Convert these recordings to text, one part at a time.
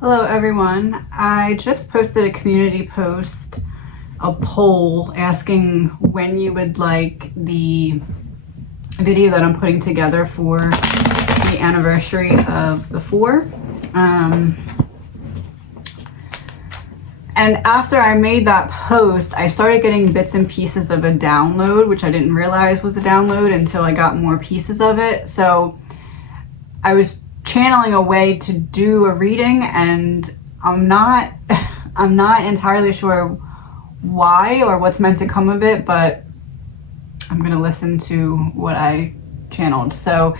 Hello everyone. I just posted a community post, a poll asking when you would like the video that I'm putting together for the anniversary of the 4. And after I made that post, I started getting bits and pieces of a download, which I didn't realize was a download until I got more pieces of it. So I was channeling a way to do a reading, and I'm not entirely sure why or what's meant to come of it, but I'm going to listen to what I channeled. So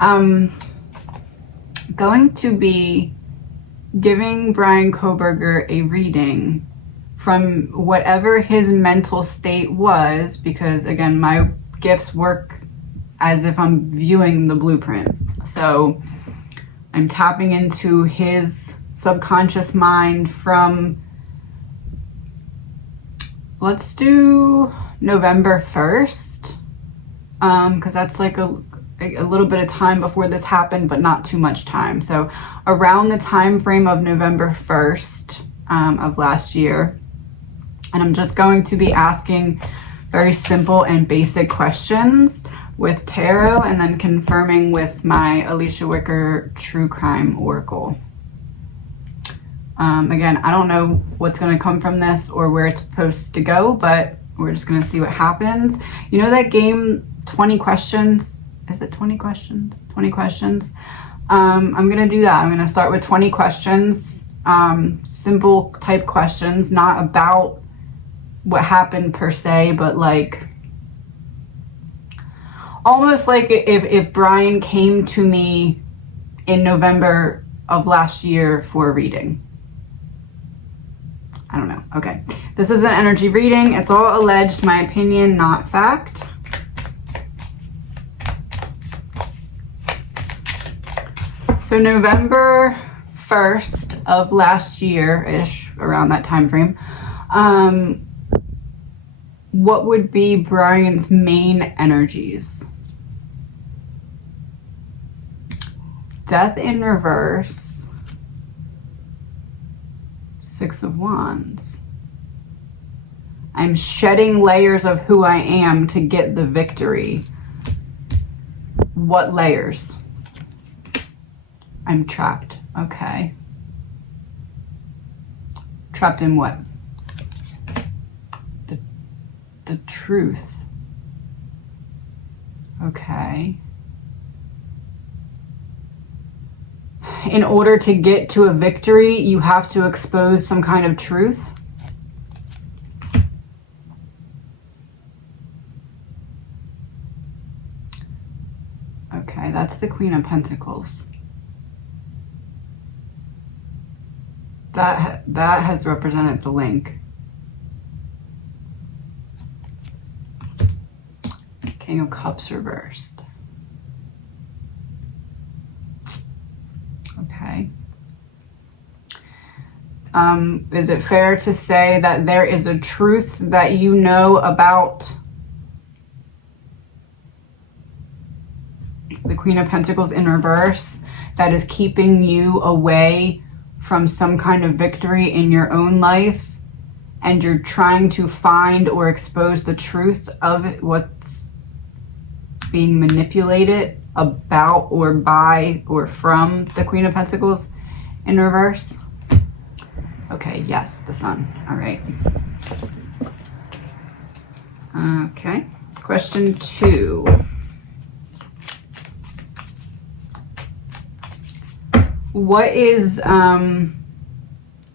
I'm going to be giving Bryan Kohberger a reading from whatever his mental state was, because again, my gifts work as if I'm viewing the blueprint. So I'm tapping into his subconscious mind from, let's do November 1st, because that's like a little bit of time before this happened, but not too much time. So around the time frame of November 1st of last year. And I'm just going to be asking very simple and basic questions with tarot, and then confirming with my Alicia Wicker True Crime Oracle. Again, I don't know what's going to come from this or where it's supposed to go, but we're just going to see what happens. You know that game 20 questions? Is it 20 questions? 20 questions. I'm going to do that. I'm going to start with 20 questions, simple type questions, not about what happened per se, but like almost like if Bryan came to me in November of last year for a reading. I don't know. Okay. This is an energy reading. It's all alleged, my opinion, not fact. So November 1st of last year-ish, around that time frame, what would be Bryan's main energies? Death in reverse, 6 of Wands. I'm shedding layers of who I am to get the victory. What layers? I'm trapped. Okay. Trapped in what? The truth. Okay. In order to get to a victory, you have to expose some kind of truth. Okay, that's the Queen of Pentacles. That has represented the link. King of Cups reversed. Okay. Is it fair to say that there is a truth that you know about the Queen of Pentacles in reverse that is keeping you away from some kind of victory in your own life, and you're trying to find or expose the truth of what's being manipulated about or by or from the Queen of Pentacles in reverse? Okay, yes, the Sun. All right. Okay, question 2. What is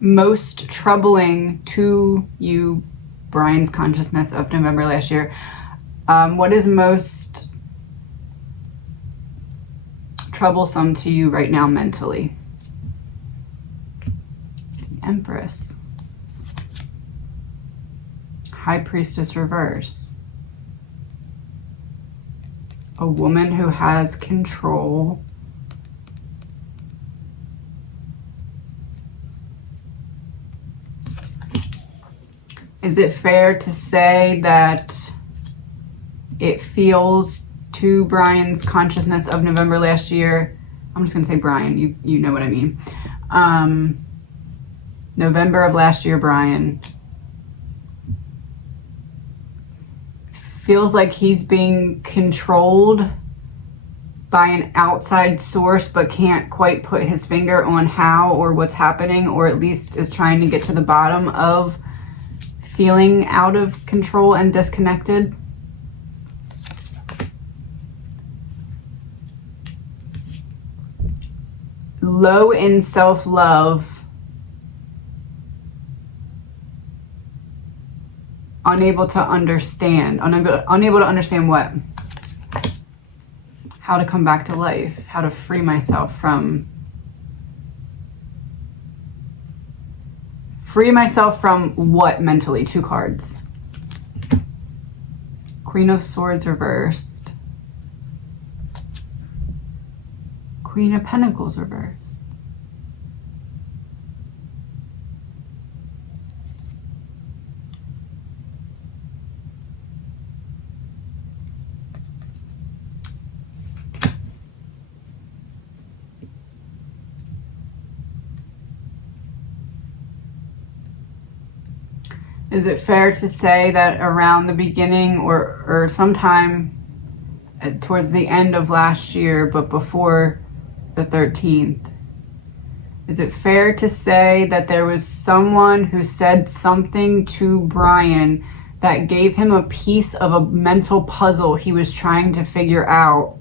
most troubling to you, Bryan's consciousness of November last year? What is most troublesome to you right now mentally? The Empress. High Priestess reverse. A woman who has control. Is it fair to say that it feels to Bryan's consciousness of November last year, I'm just going to say Bryan, you know what I mean, November of last year, Bryan. Feels like he's being controlled by an outside source, but can't quite put his finger on how or what's happening, or at least is trying to get to the bottom of feeling out of control and disconnected. Low in self-love. Unable to understand. Unable to understand what? How to come back to life. How to free myself from... Free myself from what mentally? 2 cards. Queen of Swords reversed. Queen of Pentacles reversed. Is it fair to say that around the beginning or sometime towards the end of last year, but before the 13th, is it fair to say that there was someone who said something to Bryan that gave him a piece of a mental puzzle he was trying to figure out,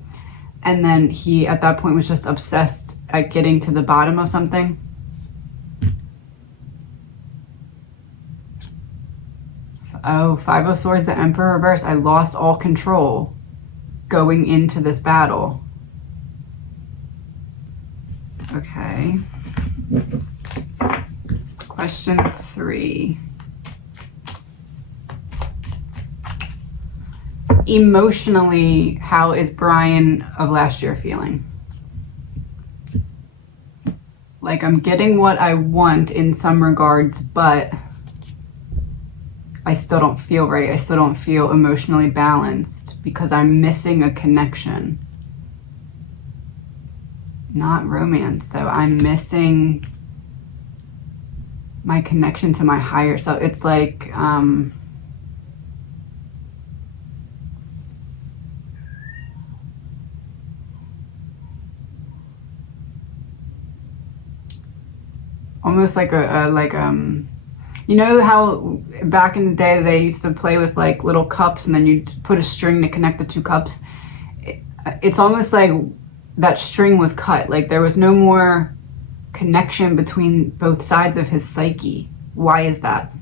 and then he at that point was just obsessed at getting to the bottom of something? Oh, 5 of Swords, the Emperor reverse. I lost all control going into this battle. Okay. Question 3. Emotionally, how is Bryan of last year feeling? Like, I'm getting what I want in some regards, but I still don't feel right. I still don't feel emotionally balanced because I'm missing a connection. Not romance, though. I'm missing my connection to my higher self. It's like, almost like you know how back in the day they used to play with like little cups and then you'd put a string to connect the 2 cups? It's almost like that string was cut. Like there was no more connection between both sides of his psyche. Why is that?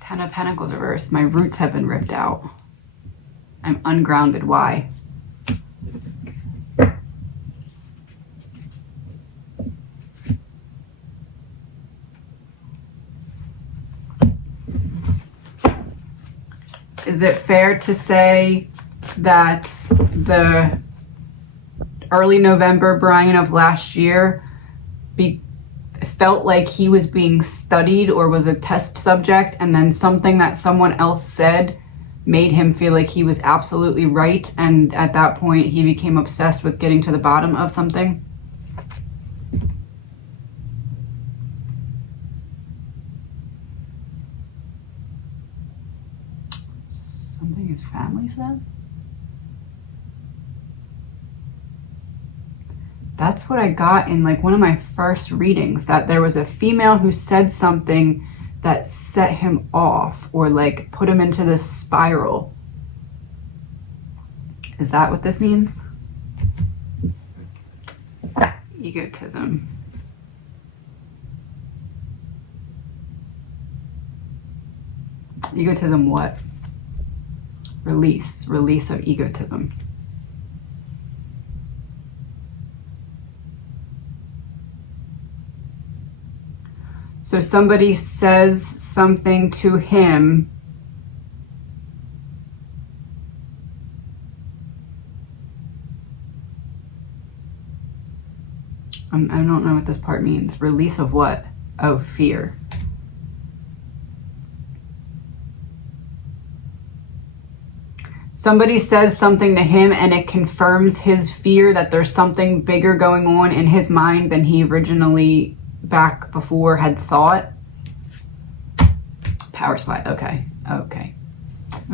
10 of Pentacles reversed. My roots have been ripped out. I'm ungrounded. Why? Is it fair to say that the early November Bryan of last year felt like he was being studied or was a test subject, and then something that someone else said made him feel like he was absolutely right, and at that point he became obsessed with getting to the bottom of something? Something his family said? That's what I got in like one of my first readings, that there was a female who said something that set him off or like put him into this spiral. Is that what this means? Egotism. Egotism what? Release. Release of egotism. So somebody says something to him I don't know what this part means. Release of what? Oh, fear. somebody says something to him and it confirms his fear that there's something bigger going on in his mind than he originally back before had thought. Power supply. Okay. Okay.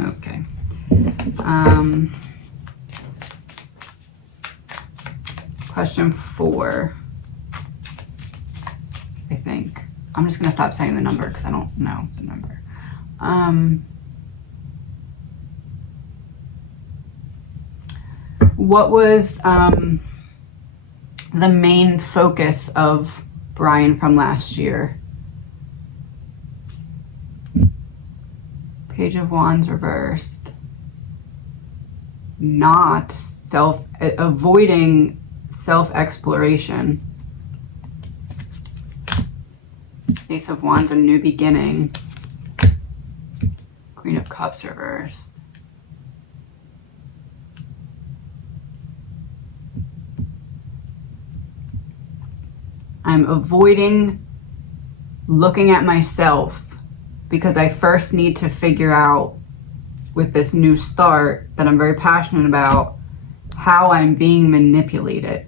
Okay. Question 4, I think. I'm just going to stop saying the number because I don't know the number. What was the main focus of Bryan from last year? Page of Wands reversed. Not avoiding self-exploration. Ace of Wands, a new beginning. Queen of Cups reversed. I'm avoiding looking at myself because I first need to figure out, with this new start that I'm very passionate about, how I'm being manipulated.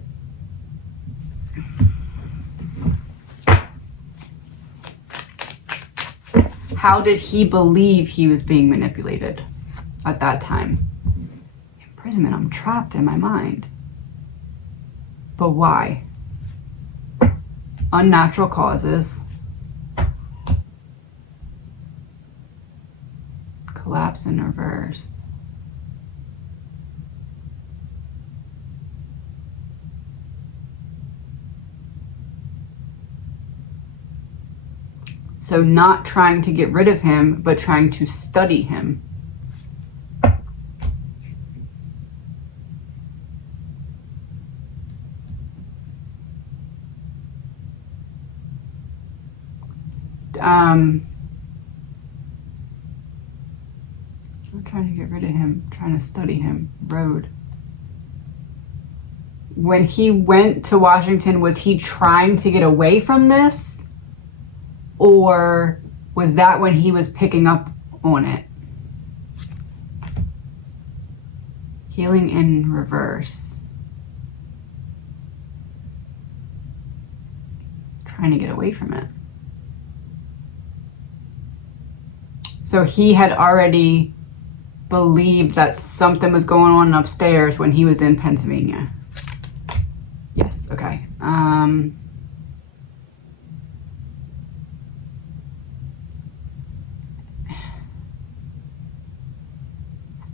How did he believe he was being manipulated at that time? Imprisonment, I'm trapped in my mind. But why? Unnatural causes. Collapse in reverse. So not trying to get rid of him, but trying to study him. Not trying to get rid of him, trying to study him. Road. When he went to Washington, was he trying to get away from this? Or was that when he was picking up on it? Healing in reverse. Trying to get away from it. So he had already believed that something was going on upstairs when he was in Pennsylvania. Yes, okay.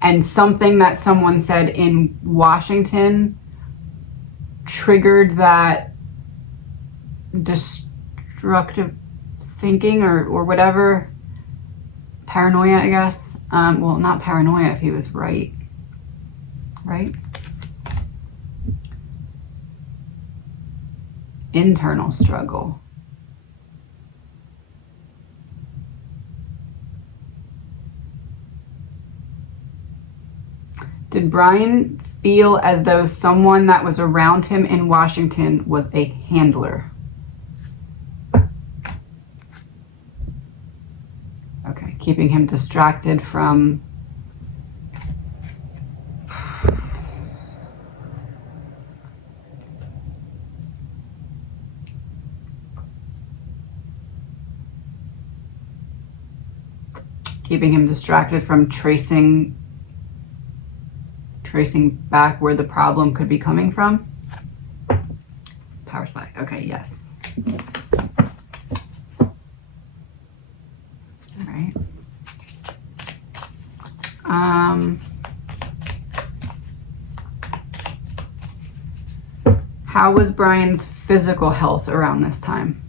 And something that someone said in Washington triggered that destructive thinking or whatever. Paranoia, I guess. Well, not paranoia if he was right. Right? Internal struggle. Did Bryan feel as though someone that was around him in Washington was a handler? Okay, keeping him distracted from tracing back where the problem could be coming from. Power supply. Okay, yes. All right. How was Bryan's physical health around this time?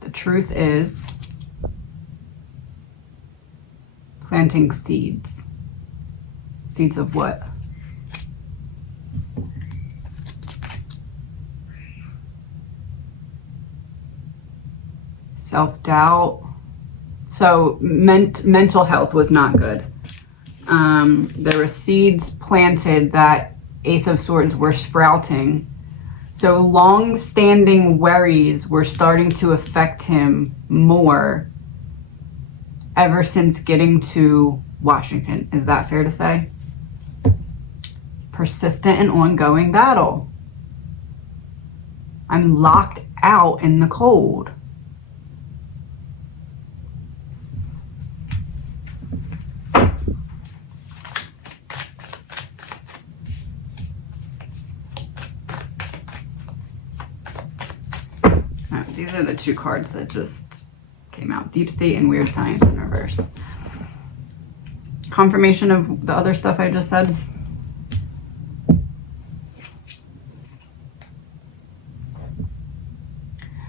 The truth is, planting seeds. Seeds of what? Self-doubt. So mental health was not good. There were seeds planted that Ace of Swords were sprouting. So long-standing worries were starting to affect him more ever since getting to Washington. Is that fair to say? Persistent and ongoing battle. I'm locked out in the cold. These are the two cards that just came out. Deep State and Weird Science in reverse. Confirmation of the other stuff I just said.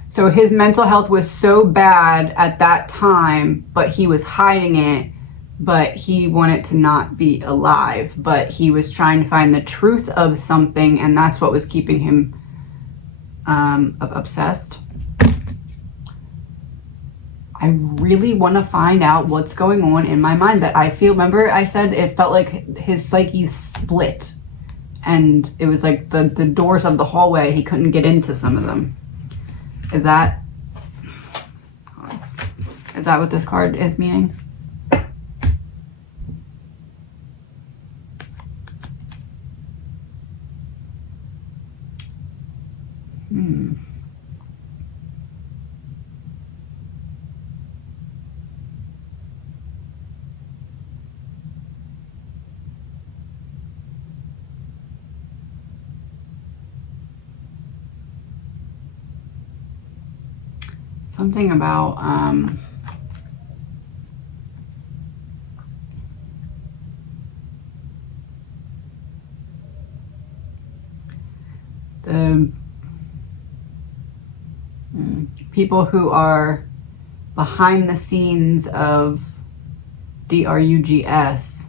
So his mental health was so bad at that time, but he was hiding it, but he wanted to not be alive, but he was trying to find the truth of something, and that's what was keeping him obsessed. I really want to find out what's going on in my mind. That I feel, remember I said it felt like his psyche split, and it was like the doors of the hallway, he couldn't get into some of them. Is that what this card is meaning? Something about the people who are behind the scenes of DRUGS.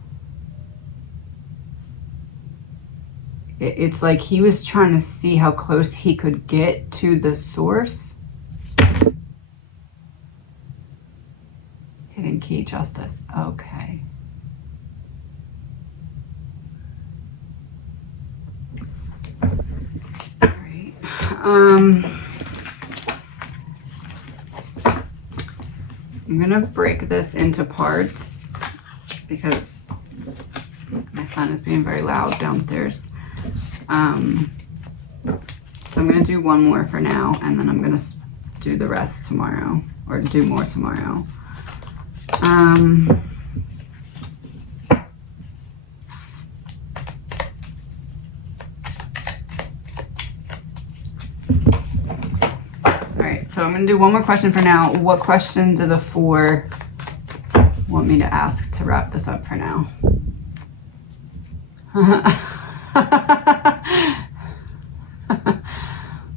It's like he was trying to see how close he could get to the source. Hidden key, justice. Okay. All right. I'm gonna break this into parts because my son is being very loud downstairs. So I'm gonna do one more for now, and then I'm gonna do the rest tomorrow, or do more tomorrow. Alright, so I'm going to do one more question for now. What question do the four want me to ask to wrap this up for now?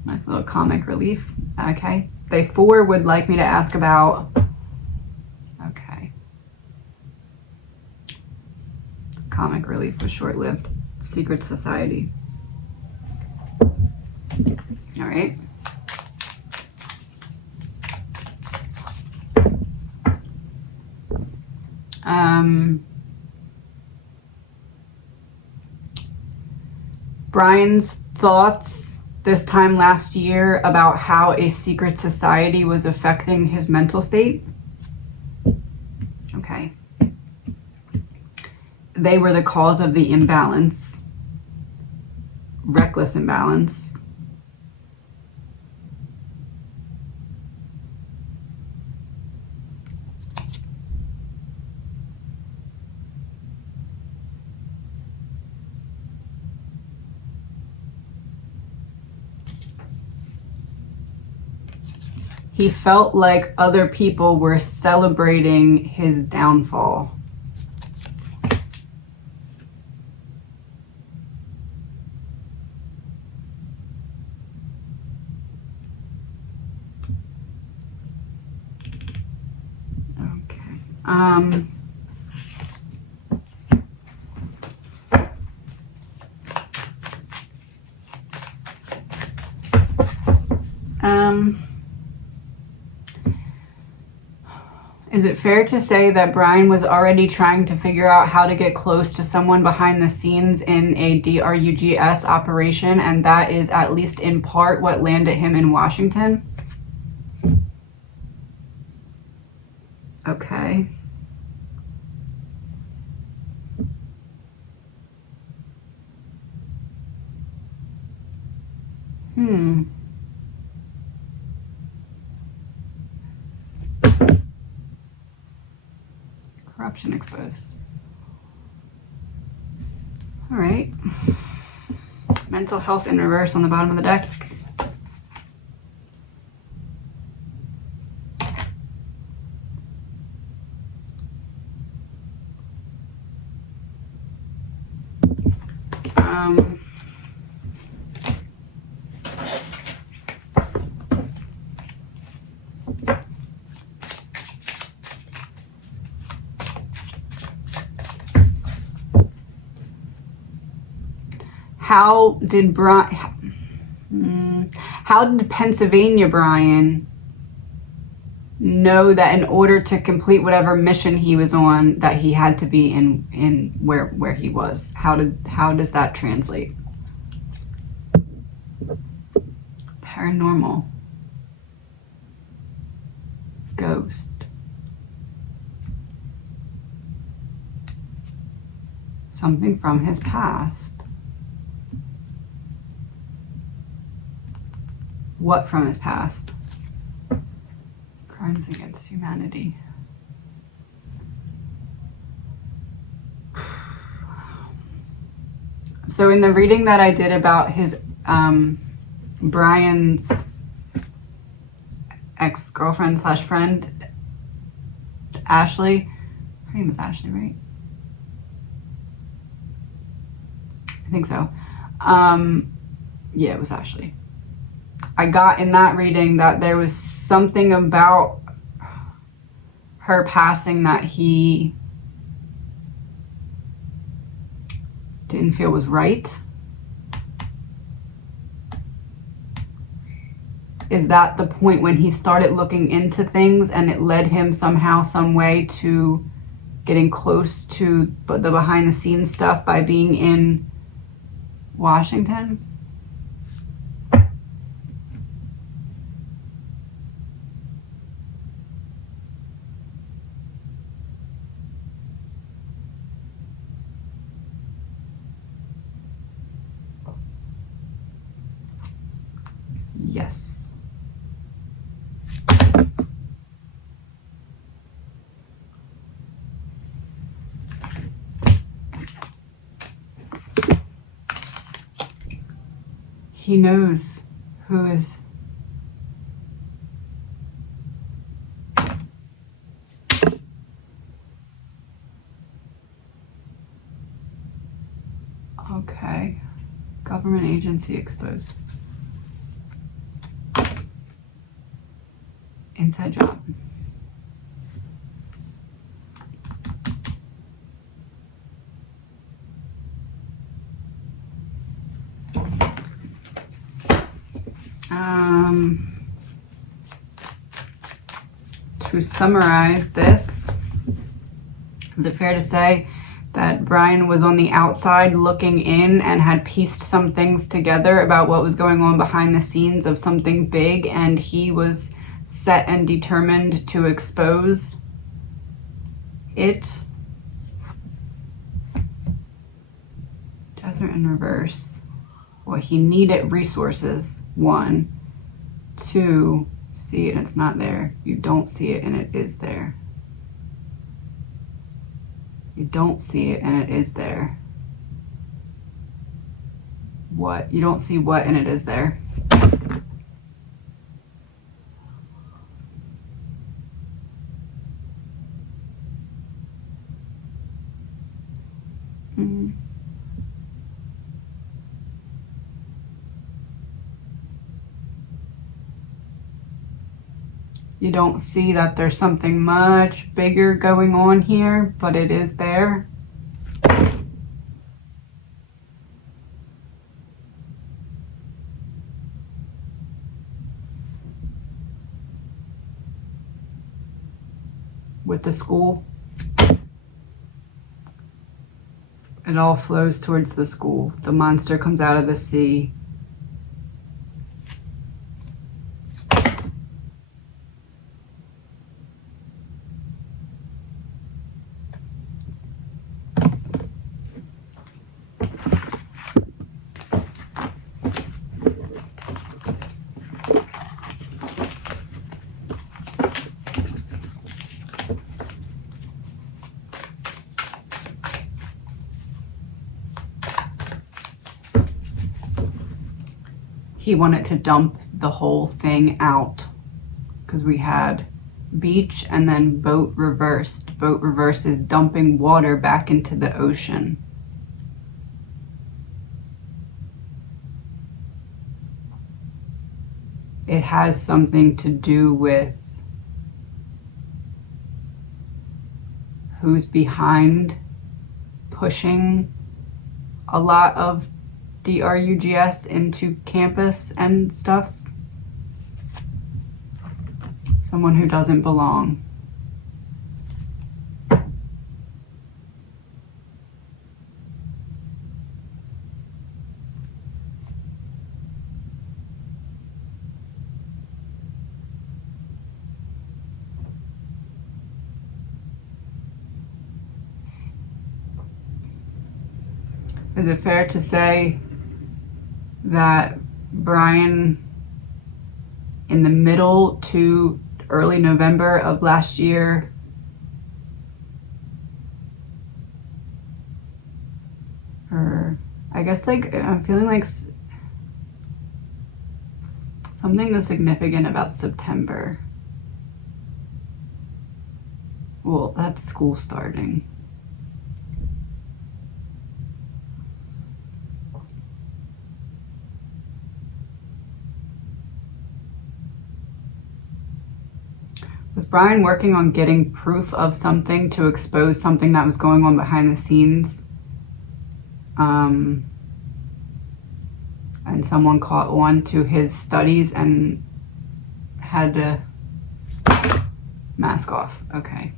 Nice little comic relief. Okay. They four would like me to ask about... Okay. Comic relief was short-lived. Secret society. All right. Bryan's thoughts this time last year about how a secret society was affecting his mental state. Okay. They were the cause of the imbalance, reckless imbalance. He felt like other people were celebrating his downfall. Okay. Is it fair to say that Bryan was already trying to figure out how to get close to someone behind the scenes in a DRUGS operation, and that is at least in part what landed him in Washington? Okay. Corruption exposed. All right. Mental health in reverse on the bottom of the deck. How did Pennsylvania Bryan know that in order to complete whatever mission he was on, that he had to be in where he was? How does that translate? Paranormal. Ghost. Something from his past. What from his past? Crimes against humanity. So in the reading that I did about his Bryan's ex-girlfriend / friend, Ashley, her name was Ashley, right? I think so. Yeah, it was Ashley. I got in that reading that there was something about her passing that he didn't feel was right. Is that the point when he started looking into things and it led him somehow, some way to getting close to the behind the scenes stuff by being in Washington? Yes. He knows who is okay. Government agency exposed. Inside job. To summarize this, is it fair to say that Bryan was on the outside looking in and had pieced some things together about what was going on behind the scenes of something big, and he was set and determined to expose it? Desert in reverse. Well, he needed resources, 1. 2, see it and it's not there. You don't see it and it is there. You don't see it and it is there. What? You don't see what and it is there. You don't see that there's something much bigger going on here, but it is there. With the school, it all flows towards the school. The monster comes out of the sea. he wanted to dump the whole thing out because we had beach and then boat reversed. Boat reverse is dumping water back into the ocean. It has something to do with who's behind pushing a lot of DRUGS into campus and stuff. Someone who doesn't belong. Is it fair to say that Bryan, in the middle to early November of last year, or I guess like I'm feeling like something that's significant about September? Well, that's school starting. Was Bryan working on getting proof of something to expose something that was going on behind the scenes? And someone caught on to his studies and had to mask off. Okay.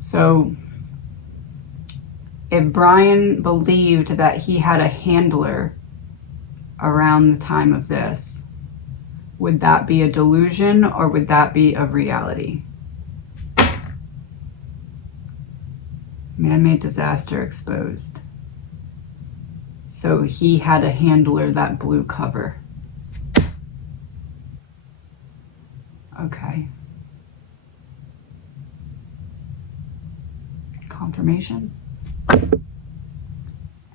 So if Bryan believed that he had a handler around the time of this, would that be a delusion or would that be a reality? Man-made disaster exposed. So he had a handler that blew cover. Okay. Confirmation.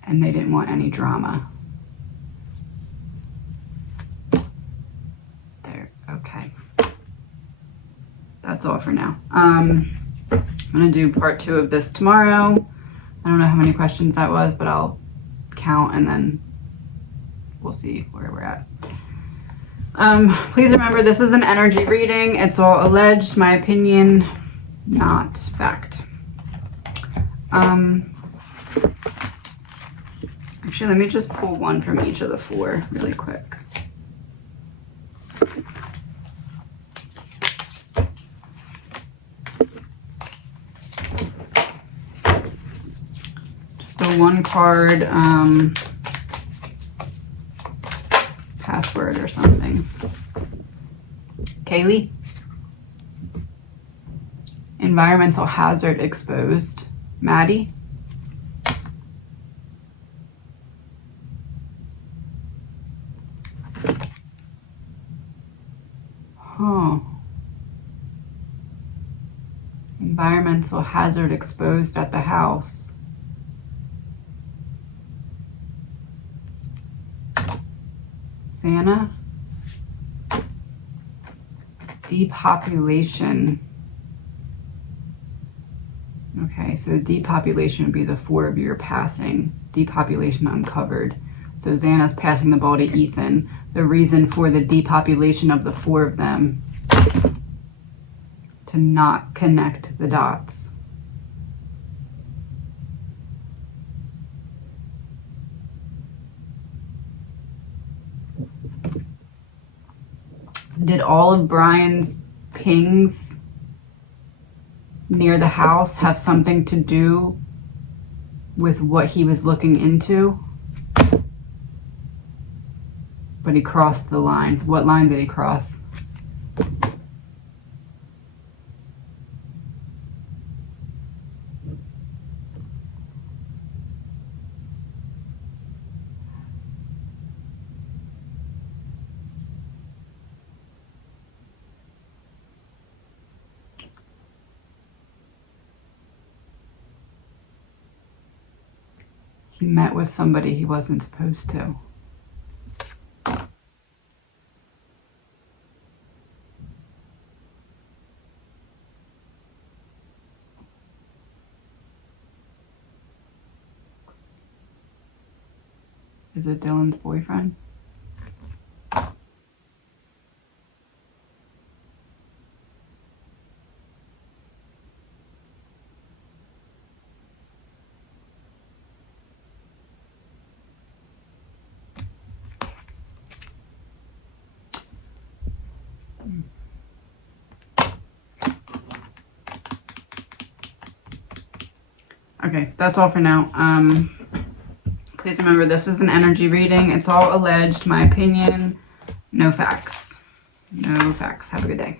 And they didn't want any drama. Okay, that's all for now. I'm gonna do part 2 of this tomorrow. I don't know how many questions that was, but I'll count and then we'll see where we're at. Please remember, this is an energy reading. It's all alleged, my opinion, not fact. Actually, let me just pull one from each of the 4 really quick. So 1 card, password or something. Kaylee. Environmental hazard exposed. Maddie. Huh. Environmental hazard exposed at the house. Santa. Depopulation. Okay, so depopulation would be the 4 of you are passing. Depopulation uncovered. So Xana's passing the ball to Ethan. The reason for the depopulation of the 4 of them, to not connect the dots. Did all of Bryan's pings near the house have something to do with what he was looking into? But he crossed the line. What line did he cross? he met with somebody he wasn't supposed to. Is it Dylan's boyfriend? Okay, that's all for now. Please remember, this is an energy reading. It's all alleged, my opinion. No facts. No facts. Have a good day.